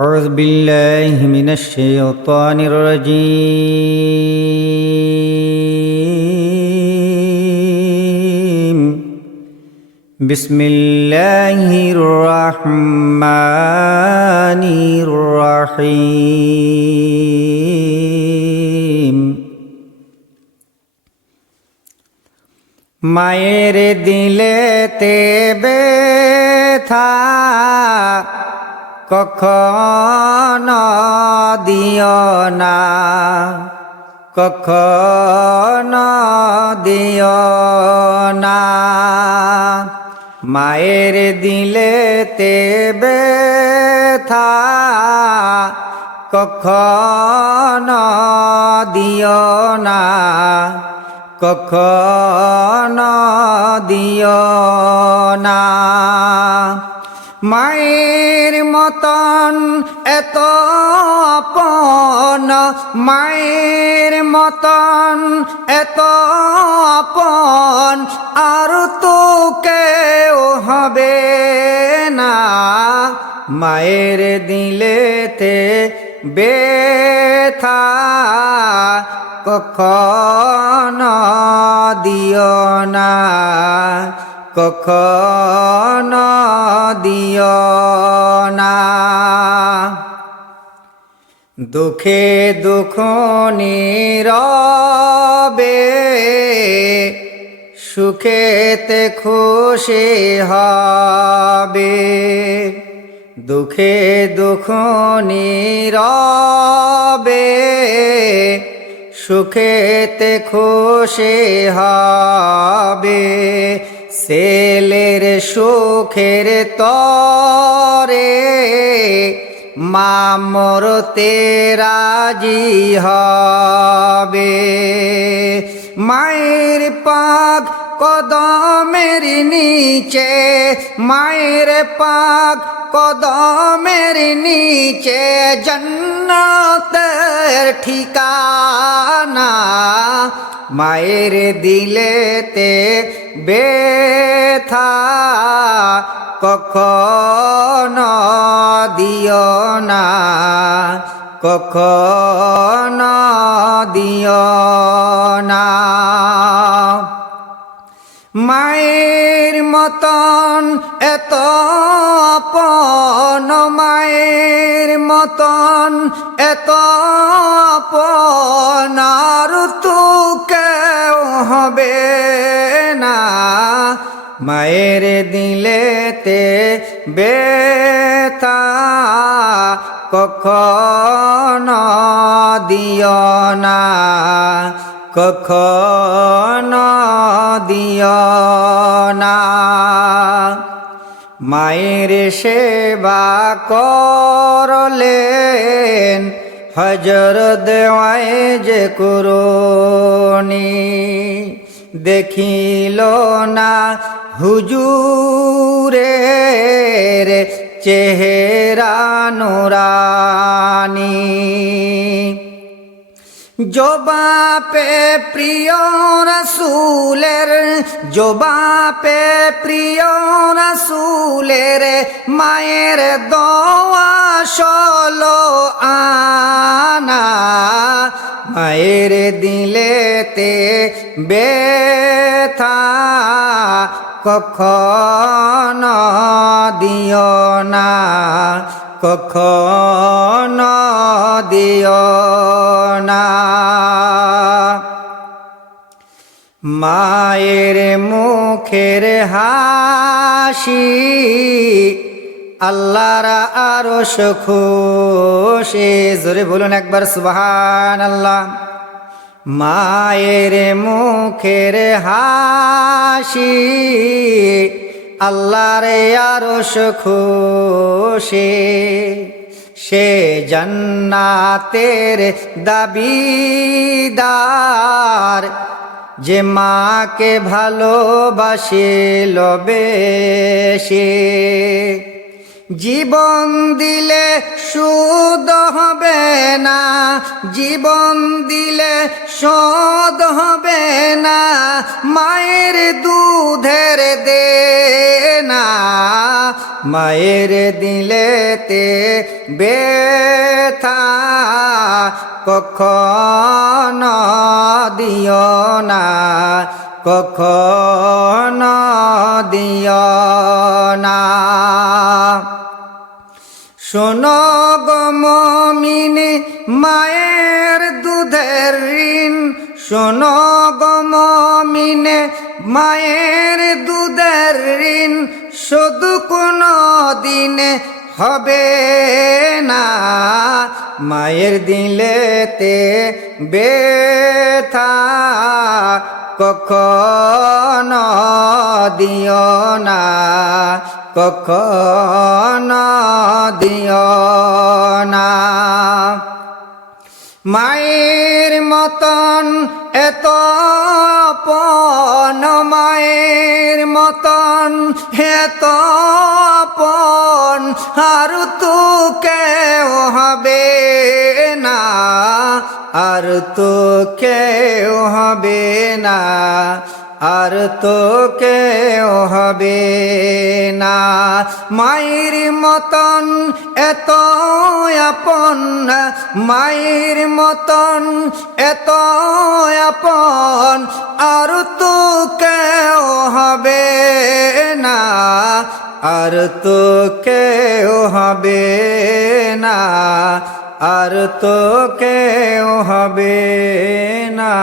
أعوذ بالله من الشيطان الرجيم بسم الله الرحمن الرحيم মায়ের দিলেতে ব্যথা কখনো দিও না, কখনো দিও না। মায়ের দিলেতে ব্যথা কখনো দিও না, কখনো দিও না। মায়ের মতন এত আপন, মায়ের মতন এত আপন আর তো কেউ হবে না। মায়ের দিলেতে ব্যথা কখনো দিও না, কখনো দিও না। দুঃখে দুঃখ নীরবে সুখেতে খুশি হবে, দুঃখে দুঃখ নীরবে সুখেতে খুশি হবে। ছেলের সুখের তরে মা মরতে রাজি হবে। মায়ের পাক কদমের নিচে, মায়ের পাক কদমের নিচে জান্নাতের ঠিকানা। মায়ের দিলেতে ব্যথা কখনো দিও না, কখনো দিও না। মায়ের মতন এত আপন, মায়ের মতন এত আপন আর তো কেউ হবে না। মায়ের দিলেতে ব্যথা কখনো দিও না, কখনো দিও না। মায়ের সেবা করলেন হযরত ওয়াইজ কুরুনি, দেখিল না হুজুরের চেহারা নুরানি। জবাপে প্রিয় রাসূলের, জবাপে প্রিয় রাসূলের মায়ের দোয়া ষোলো আনা। মায়ের দিলেতে ব্যথা কখনো দিও না, কখনো দিও না। মায়ের মুখের হাসি আল্লাহর আরশ খুশি। জোরে বলুন একবার সুবহানাল্লাহ। মায়ের মুখের হাসি আল্লাহর আরশ খুশি। সে জান্নাতের দাবিদার, যে মাকে ভালোবাসিল বেশি। জীবন দিলে শুধু হবে না, জীবন দিলে শোধ হবে না, মায়ের দুধের দেনা, মায়ের দিলেতে ব্যথা কখনো দিও না, কখনো দিও না। শোনো গো মুমিন মায়ের দুধের ঋণ, শোনো গো মুমিন মায়ের দুধের ঋণ শোধ কোনো দিনে হবে না, মায়ের দিলেতে ব্যথা কখনো দিও না, কখনো দিও না। মায়ের মতন এত আপন, মায়ের মতন এত আপন আর তো কেউ হবে না, আর তো কেউ হবে না, আর তো কেউ হবে না। মায়ের মতন এত আপন, মায়ের মতন এত আপন আর তো কেউ হবে না, আর তো কেউ হবে না, আর তো কেউ হবে না,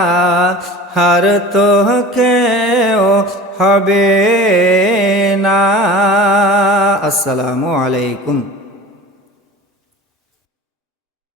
আর তো কেউ হবে না। আসসালামু আলাইকুম।